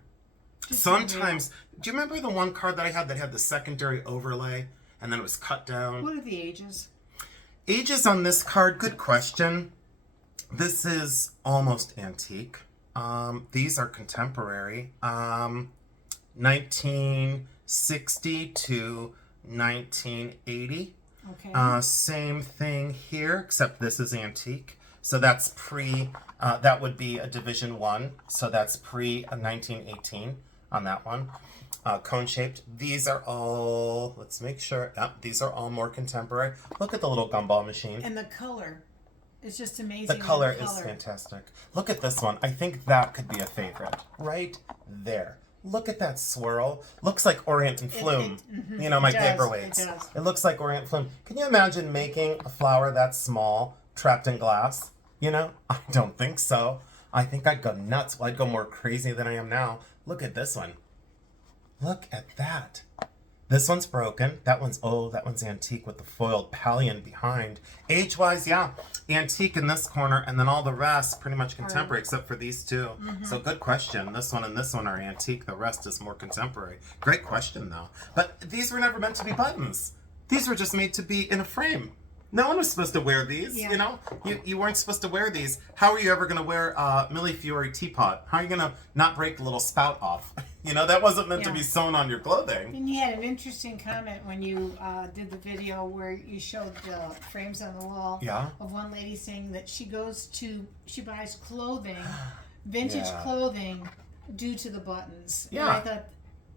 Just Sometimes, do you remember the one card that I had that had the secondary overlay and then it was cut down? What are the ages? Ages on this card, good question. This is almost antique. These are contemporary. 1960 to 1980. Okay. Same thing here, except this is antique. So that's that would be a Division 1. So that's pre 1918 on that one. Cone shaped. These are all, let's make sure. Yep, these are all more contemporary. Look at the little gumball machine. And the color. It's just amazing. The color is fantastic. Look at this one. I think that could be a favorite. Right there. Look at that swirl. Looks like Orient and Flume. You know, my paperweights. It does. It looks like Orient Flume. Can you imagine making a flower that small, trapped in glass? You know, I don't think so. I think I'd go nuts. Well, I'd go more crazy than I am now. Look at this one. Look at that. This one's broken. That one's old. That one's antique with the foiled pallium behind. Age-wise, yeah, antique in this corner, and then all the rest pretty much contemporary, except for these two. So good question. This one and this one are antique. The rest is more contemporary. Great question, though. But these were never meant to be buttons. These were just made to be in a frame. No one was supposed to wear these, Yeah. you know? You weren't supposed to wear these. How are you ever going to wear a Millie Fiore teapot? How are you going to not break the little spout off? You know, that wasn't meant to Yeah. be sewn on your clothing. And you had an interesting comment when you did the video where you showed the frames on the wall Yeah. of one lady saying that she buys clothing, vintage Yeah. clothing, due to the buttons. Yeah. And I thought,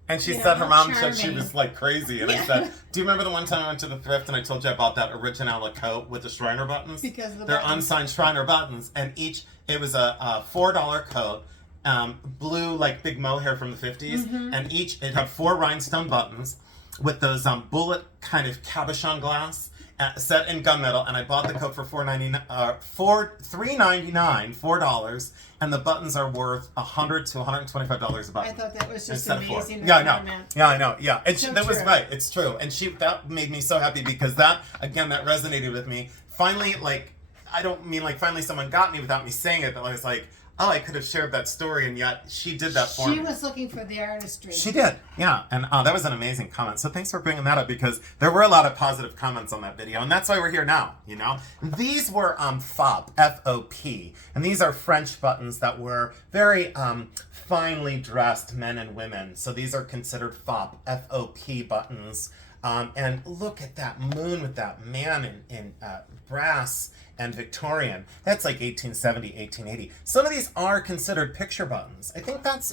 And she You know, said her how mom said she charming. was like crazy. And I Yeah. said, do you remember the one time I went to the thrift and I told you I bought that original coat with the Shriner buttons? Because of the They're buttons. unsigned Shriner buttons. And it was a $4 coat, blue like big mohair from the 50s. Mm-hmm. And it had 4 rhinestone buttons with those bullet kind of cabochon glass. Set in gunmetal, and I bought the coat for $3.99, $4, and the buttons are worth $100 to $125 a button. I thought that was just Instead of 4. amazing. Yeah, I know. comment. Yeah, I know. Yeah, and So that was true. right. It's true, and that made me so happy because that resonated with me. Finally, like I don't mean like finally someone got me without me saying it, but I was like, oh, I could have shared that story, and yet she did that for me. She was looking for the artistry. She did, yeah, and that was an amazing comment. So thanks for bringing that up because there were a lot of positive comments on that video, and that's why we're here now. You know, these were FOP, F-O-P, and these are French buttons that were very finely dressed men and women. So these are considered FOP, F-O-P buttons. And look at that moon with that man in brass and Victorian. That's like 1870, 1880. Some of these are considered picture buttons. I think that's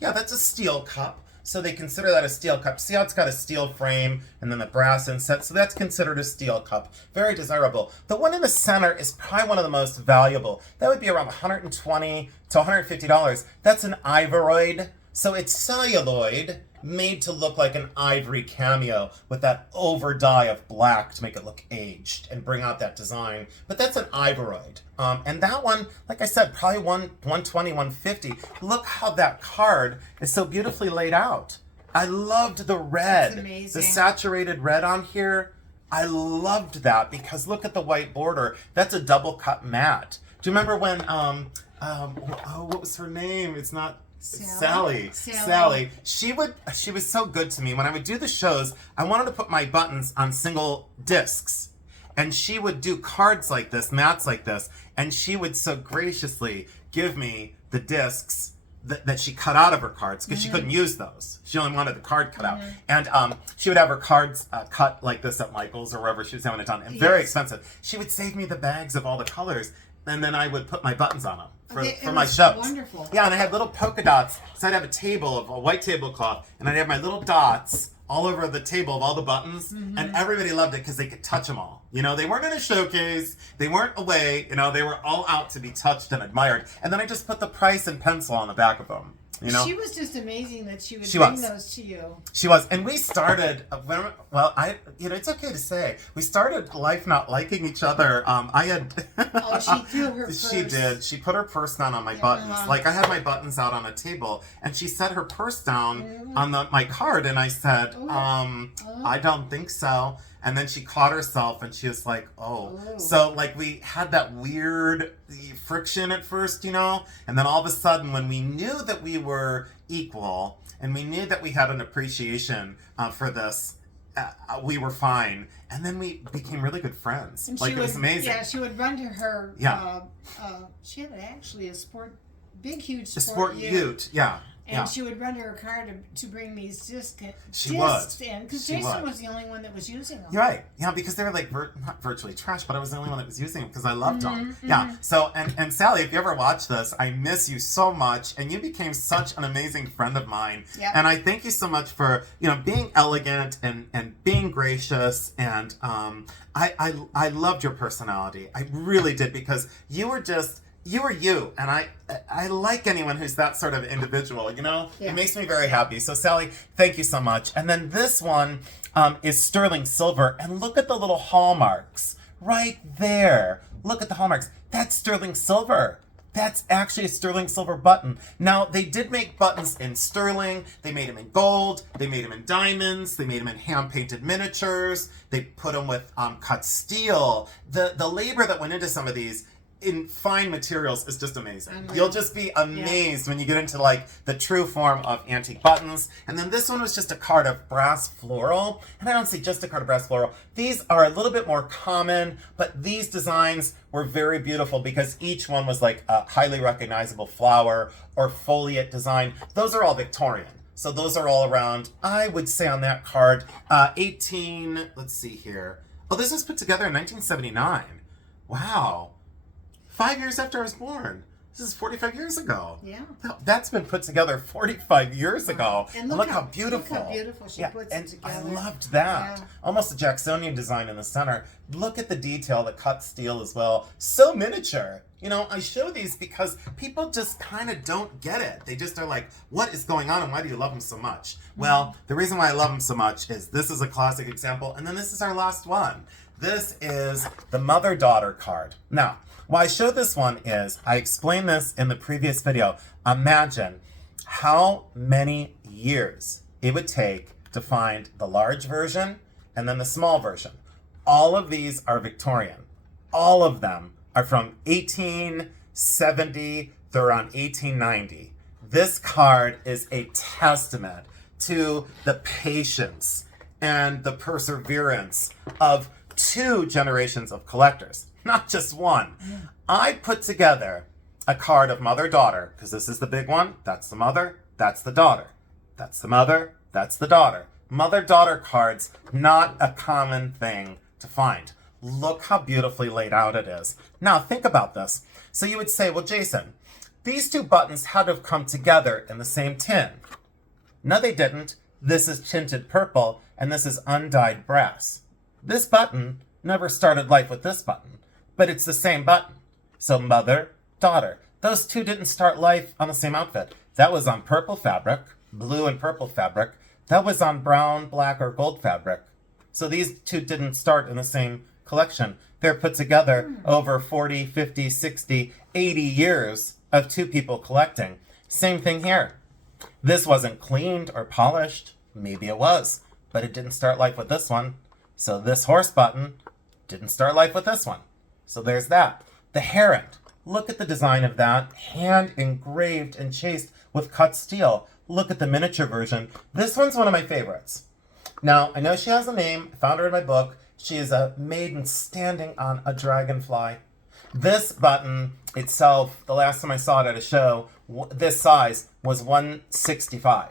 that's a steel cup. So they consider that a steel cup. See how it's got a steel frame and then the brass inset. So that's considered a steel cup. Very desirable. The one in the center is probably one of the most valuable. That would be around $120 to $150. That's an Ivoroid. So it's celluloid made to look like an ivory cameo with that over dye of black to make it look aged and bring out that design. But that's an Ivoroid. And that one, like I said, probably $120, $150. Look how that card is so beautifully laid out. I loved the red. That's amazing. The saturated red on here. I loved that because look at the white border. That's a double cut matte. Do you remember when, what was her name? It's not... Sally. She was so good to me. When I would do the shows, I wanted to put my buttons on single discs. And she would do cards like this, mats like this, and she would so graciously give me the discs that she cut out of her cards because she couldn't use those. She only wanted the card cut out. And she would have her cards cut like this at Michael's or wherever she was having it done. And very expensive. She would save me the bags of all the colors, and then I would put my buttons on them. For my shows. Wonderful. Yeah, and I had little polka dots. So I'd have a table of a white tablecloth, and I'd have my little dots all over the table of all the buttons, and everybody loved it because they could touch them all. You know, they weren't in a showcase, they weren't away, you know, they were all out to be touched and admired. And then I just put the price in pencil on the back of them. You know? She was just amazing that she would She bring was. those to you. She was, and we started. It's okay to say we started life not liking each other. I had. Oh, she threw her She purse. did. She put her purse down on my buttons. Like I had my buttons out on a table, and she set her purse down on my card, and I said, I don't think so. And then she caught herself, and she was like, "Oh." So like we had that weird friction at first, you know, and then all of a sudden, when we knew that we were equal, and we knew that we had an appreciation for this, we were fine. And then we became really good friends. And Like she it was would, amazing. Yeah, she would run to her. Yeah. She had actually a huge The sport ute, yeah. And Yeah. she would run to her car to bring these discs She would. in. Because She Jason would. was the only one that was using them. You're right. Yeah, because they were like not virtually trash, but I was the only one that was using them because I loved Mm-hmm, them. Yeah. So and Sally, if you ever watch this, I miss you so much, and you became such an amazing friend of mine. Yep. And I thank you so much for being elegant and being gracious, and I loved your personality. I really did because you were just. You were you, and I like anyone who's that sort of individual, you know? Yeah. It makes me very happy. So, Sally, thank you so much. And then this one is sterling silver, and look at the little hallmarks right there. Look at the hallmarks. That's sterling silver. That's actually a sterling silver button. Now, they did make buttons in sterling. They made them in gold. They made them in diamonds. They made them in hand-painted miniatures. They put them with cut steel. The labor that went into some of these in fine materials is just amazing. You'll just be amazed when you get into like the true form of antique buttons. And then this one was just a card of brass floral. And I don't see just a card of brass floral. These are a little bit more common, but these designs were very beautiful because each one was like a highly recognizable flower or foliate design. Those are all Victorian. So those are all around, I would say on that card, let's see here. Oh, this was put together in 1979. Wow. 5 years after I was born. This is 45 years ago. Yeah. That's been put together 45 years ago. And look how beautiful. Look how beautiful she puts it together. I loved that. Yeah. Almost a Jacksonian design in the center. Look at the detail, the cut steel as well. So miniature. You know, I show these because people just kind of don't get it. They just are like, what is going on and why do you love them so much? Well, the reason why I love them so much is this is a classic example, and then this is our last one. This is the mother-daughter card. Now, why I show this one is, I explained this in the previous video. Imagine how many years it would take to find the large version and then the small version. All of these are Victorian. All of them are from 1870 through around 1890. This card is a testament to the patience and the perseverance of 2 generations of collectors, not just one. I put together a card of mother-daughter, because this is the big one. That's the mother, that's the daughter. That's the mother, that's the daughter. Mother-daughter cards, not a common thing to find. Look how beautifully laid out it is. Now, think about this. So you would say, well, Jason, these 2 buttons had to have come together in the same tin. No, they didn't. This is tinted purple, and this is undyed brass. This button never started life with this button, but it's the same button. So mother, daughter. Those 2 didn't start life on the same outfit. That was on purple fabric, blue and purple fabric. That was on brown, black, or gold fabric. So these 2 didn't start in the same collection. They're put together over 40, 50, 60, 80 years of 2 people collecting. Same thing here. This wasn't cleaned or polished. Maybe it was, but it didn't start life with this one. So this horse button didn't start life with this one. So there's that. The heron. Look at the design of that. Hand engraved and chased with cut steel. Look at the miniature version. This one's one of my favorites. Now, I know she has a name. I found her in my book. She is a maiden standing on a dragonfly. This button itself, the last time I saw it at a show, this size was $165.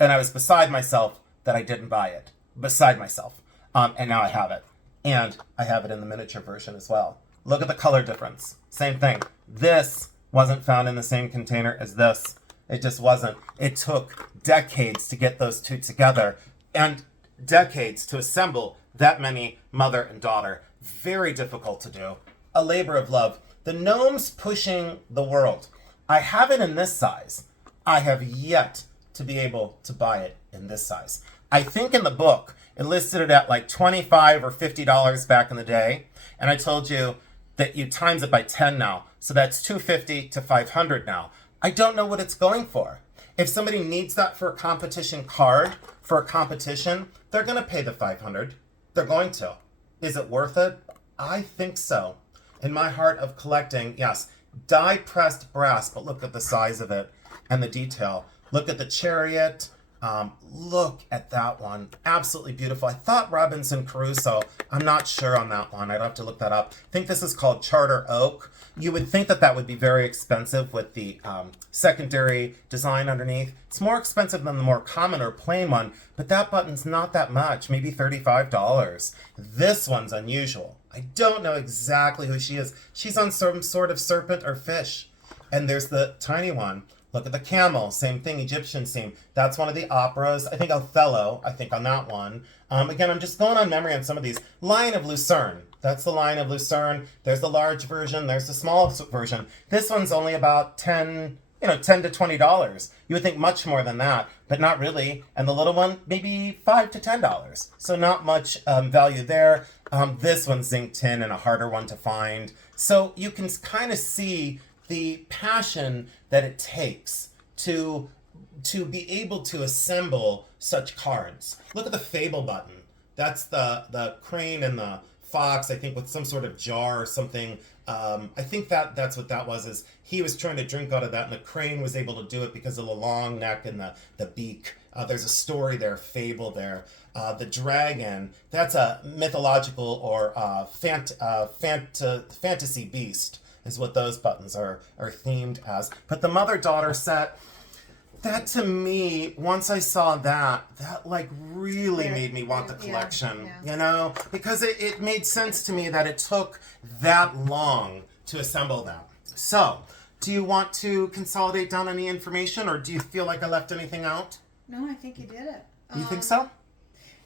And I was beside myself that I didn't buy it. Beside myself. And now I have it. And I have it in the miniature version as well. Look at the color difference. Same thing. This wasn't found in the same container as this. It just wasn't. It took decades to get those 2 together and decades to assemble that many mother and daughter. Very difficult to do. A labor of love. The gnomes pushing the world. I have it in this size. I have yet to be able to buy it in this size. I think in the book, it listed it at like $25 or $50 back in the day. And I told you that you times it by 10 now. So that's $250 to $500 now. I don't know what it's going for. If somebody needs that for a competition card, for a competition, they're going to pay the $500. They're going to. Is it worth it? I think so. In my heart of collecting, yes, die-pressed brass, but look at the size of it and the detail. Look at the chariot. Look at that one. Absolutely beautiful. I thought Robinson Crusoe. I'm not sure on that one. I'd have to look that up. I think this is called Charter Oak. You would think that that would be very expensive with the secondary design underneath. It's more expensive than the more common or plain one, but that button's not that much, maybe $35. This one's unusual. I don't know exactly who she is. She's on some sort of serpent or fish. And there's the tiny one. Look at the camel, same thing, Egyptian theme. That's one of the operas. I think Othello, on that one. Again, I'm just going on memory on some of these. Lion of Lucerne. That's the Lion of Lucerne. There's the large version. There's the small version. This one's only about $10 to $20. You would think much more than that, but not really. And the little one, maybe $5 to $10. So not much value there. This one's zinc tin and a harder one to find. So you can kind of see the passion that it takes to be able to assemble such cards. Look at the Fable button. That's the crane and the fox, I think, with some sort of jar or something. I think that's what that was, is he was trying to drink out of that, and the crane was able to do it because of the long neck and the beak. There's a story there, fable there. The dragon, that's a mythological or fantasy beast, is what those buttons are themed as. But the mother-daughter set, that to me, once I saw that like really made me want the collection, you know? Because it made sense to me that it took that long to assemble that. So, do you want to consolidate down any information, or do you feel like I left anything out? No, I think you did it. You think so?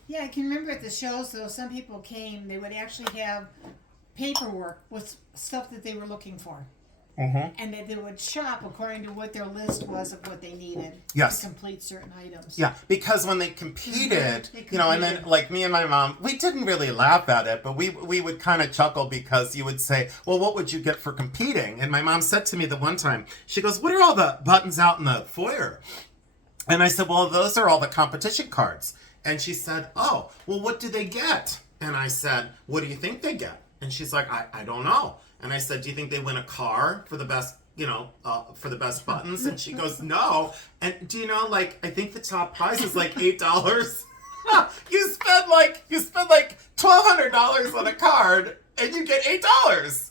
Yeah, I can remember at the shows, though, some people came, they would actually have paperwork with stuff that they were looking for. Mm-hmm. And that they would shop according to what their list was of what they needed Yes. to complete certain items. Yeah, because when they competed, They you know, and then competed. like me and my mom, we didn't really laugh at it, but we would kind of chuckle because you would say, well, what would you get for competing? And my mom said to me the one time, she goes, what are all the buttons out in the foyer? And I said, well, those are all the competition cards. And she said, oh, well, what do they get? And I said, what do you think they get? And she's like, I don't know. And I said, do you think they win a car for the best, you know, for the best buttons? And she goes, no. And do you know, like, I think the top prize is like $8. You spend like $1,200 on a card and you get $8.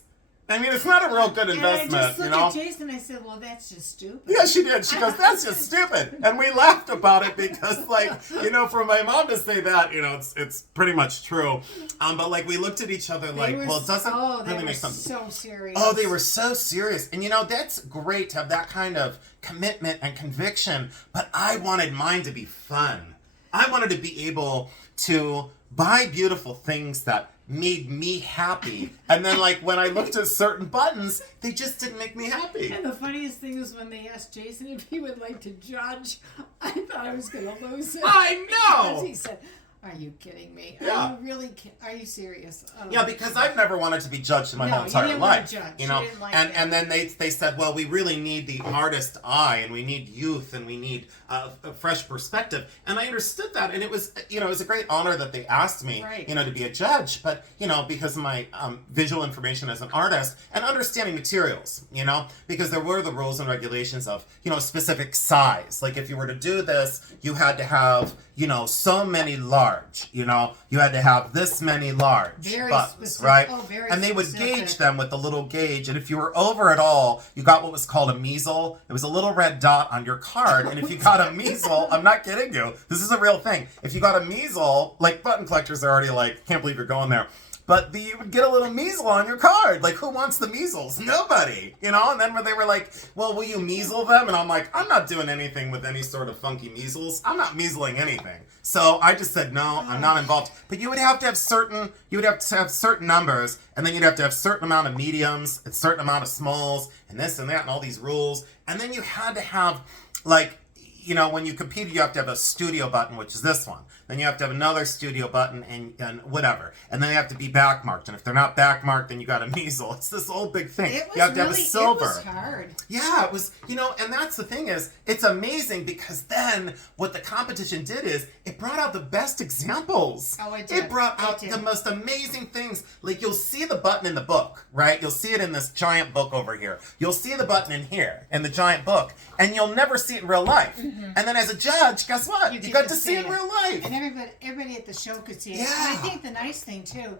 I mean, it's not a real good And I investment, just you looked know? at Jason and I said, well, that's just stupid. Yeah, she did. She goes, that's just stupid. And we laughed about it because, like, you know, for my mom to say that, you know, it's pretty much true. But, like, we looked at each other like, well, it doesn't really make sense. So serious. Oh, they were so serious. And, you know, that's great to have that kind of commitment and conviction. But I wanted mine to be fun. I wanted to be able to buy beautiful things that made me happy. And then, like, when I looked at certain buttons, they just didn't make me happy. And the funniest thing was when they asked Jason if he would like to judge, I thought I was going to lose it. I know! Because he said, are you kidding me? Yeah. Are you really are you serious? Yeah, because I've never wanted to be judged in my whole you entire didn't wanna life. judge. You know, You didn't like and that. then they said, well, we really need the artist eye, and we need youth, and we need a fresh perspective. And I understood that, and it was, you know, it was a great honor that they asked me, Right. you know, to be a judge. But you know, because of my visual information as an artist and understanding materials, you know, because there were the rules and regulations of, you know, specific size. Like if you were to do this, you had to have, you know, so many large, you know, you had to have this many large Very buttons, specific. right? Oh, very and they would specific. gauge them with the little gauge, and if you were over at all, you got what was called a measle. It was a little red dot on your card, and if you got a measle, I'm not kidding you, this is a real thing. If you got a measle, like button collectors are already like, can't believe you're going there. But you would get a little measle on your card. Like, who wants the measles? Nobody, you know? And then when they were like, well, will you measle them? And I'm like, I'm not doing anything with any sort of funky measles. I'm not measling anything. So I just said, no, I'm not involved. But you would have to have certain numbers, and then you'd have to have certain amount of mediums, a certain amount of smalls, and this and that, and all these rules. And then you had to have, like, you know, when you competed, you have to have a studio button, which is this one. Then you have to have another studio button and whatever. And then they have to be back marked. And if they're not back marked, then you got a measle. It's this whole big thing. It was You have to really, have a silver. It was hard. Yeah, it was, you know, and that's the thing is, it's amazing because then what the competition did is it brought out the best examples. Oh, it did. It brought It out did. the most amazing things. Like you'll see the button in the book, right? You'll see it in this giant book over here. You'll see the button in here, in the giant book, and you'll never see it in real life. And then as a judge, guess what? You get got to see it in real life. And everybody at the show could see it. Yeah. And I think the nice thing too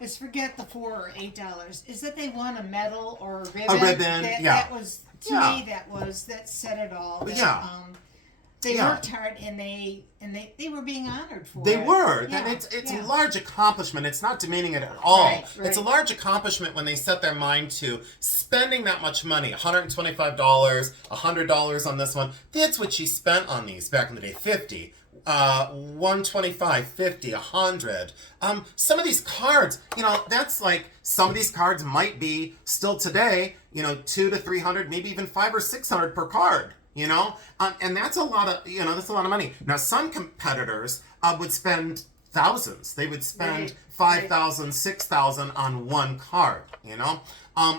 is forget the $4 or $8. Is that they won a medal or a ribbon? ribbon, That, yeah. That was to Yeah. me. That said it all. That, Yeah. They Yeah. worked hard and they were being honored for They it. were. Yeah. And it's yeah. a large accomplishment. It's not demeaning it at all. Right, It's a right. large accomplishment when they set their mind to spending that much money, $125, $100 on this one. That's what she spent on these back in the day, 50. 125, 50, 100. Some of these cards, you know, that's like, some of these cards might be still today, you know, 200 to 300, maybe even 500 or 600 per card. You know, and that's a lot of, you know, that's a lot of money. Now, some competitors would spend thousands. They would spend Right. 5,000, 6,000 on one card, you know?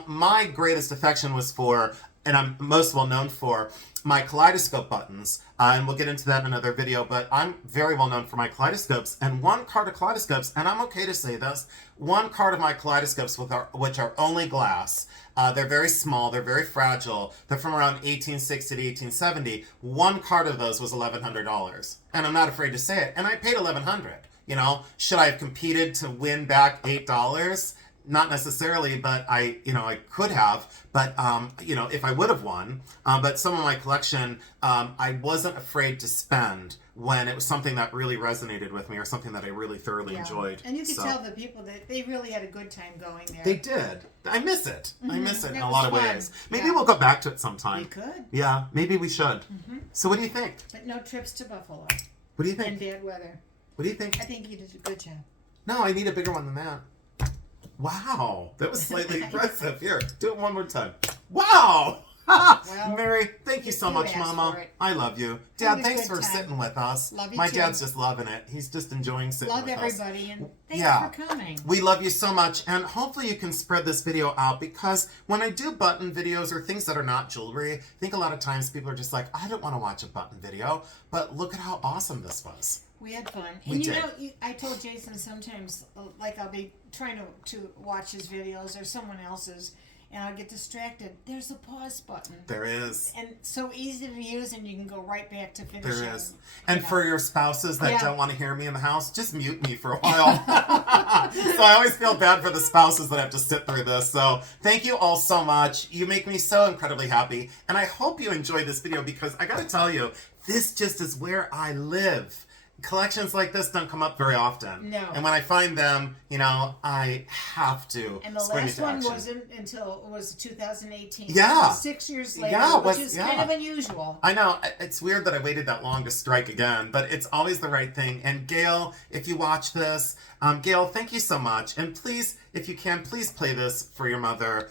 My greatest affection was for, and I'm most well known for, my kaleidoscope buttons. And we'll get into that in another video, but I'm very well known for my kaleidoscopes. And one card of kaleidoscopes, and I'm okay to say this, one card of my kaleidoscopes, which are only glass, they're very small, they're very fragile, they're from around 1860 to 1870. One card of those was $1,100. And I'm not afraid to say it. And I paid $1,100. You know, should I have competed to win back $8? Not necessarily, but I could have. But, if I would have won. But some of my collection, I wasn't afraid to spend when it was something that really resonated with me or something that I really thoroughly enjoyed. And you could tell the people that they really had a good time going there. They did. I miss it. I miss it in That a was lot of fun. ways. Maybe Yeah. we'll go back to it sometime. We could. Yeah, maybe we should. So what do you think? But no trips to Buffalo What do you in think? bad weather. What do you think? I think you did a good job. No, I need a bigger one than that. Wow, that was slightly impressive. Here, do it one more time. Wow! Mary, thank you so you much, asked Mama. for it. I love you. Have Dad, a thanks good for time. sitting with us. Love you My too. dad's just loving it. He's just enjoying sitting Love with us. everybody, and thanks Yeah. for coming. We love you so much, and hopefully you can spread this video out, because when I do button videos or things that are not jewelry, I think a lot of times people are just like, I don't want to watch a button video, but look at how awesome this was. We had fun. We And did. I told Jason sometimes, like I'll be trying to watch his videos or someone else's, and I'll get distracted. There's a pause button. There is. And so easy to use, and you can go right back to finishing. There is. And know. for your spouses that Yeah. don't want to hear me in the house, just mute me for a while. So I always feel bad for the spouses that have to sit through this. So thank you all so much. You make me so incredibly happy. And I hope you enjoyed this video, because I got to tell you, this just is where I live. Collections like this don't come up very often. No. And when I find them, I have to And the spring last into one action. wasn't until it was 2018. Yeah. So 6 years later, Yeah, which is kind of unusual. I know, it's weird that I waited that long to strike again, but it's always the right thing. And Gail, if you watch this, Gail, thank you so much. And please, if you can, please play this for your mother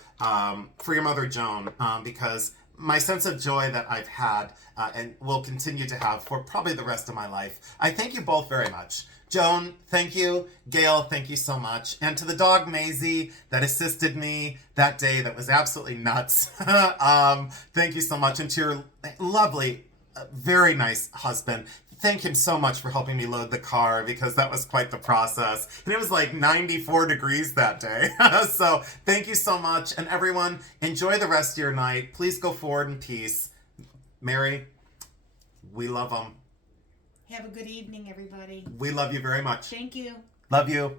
Joan, because my sense of joy that I've had and will continue to have for probably the rest of my life. I thank you both very much. Joan, thank you. Gail, thank you so much. And to the dog Maisie that assisted me that day, that was absolutely nuts. Thank you so much. And to your lovely, very nice husband. Thank him so much for helping me load the car, because that was quite the process. And it was like 94 degrees that day. So thank you so much. And everyone, enjoy the rest of your night. Please go forward in peace. Mary, we love them. Have a good evening, everybody. We love you very much. Thank you. Love you.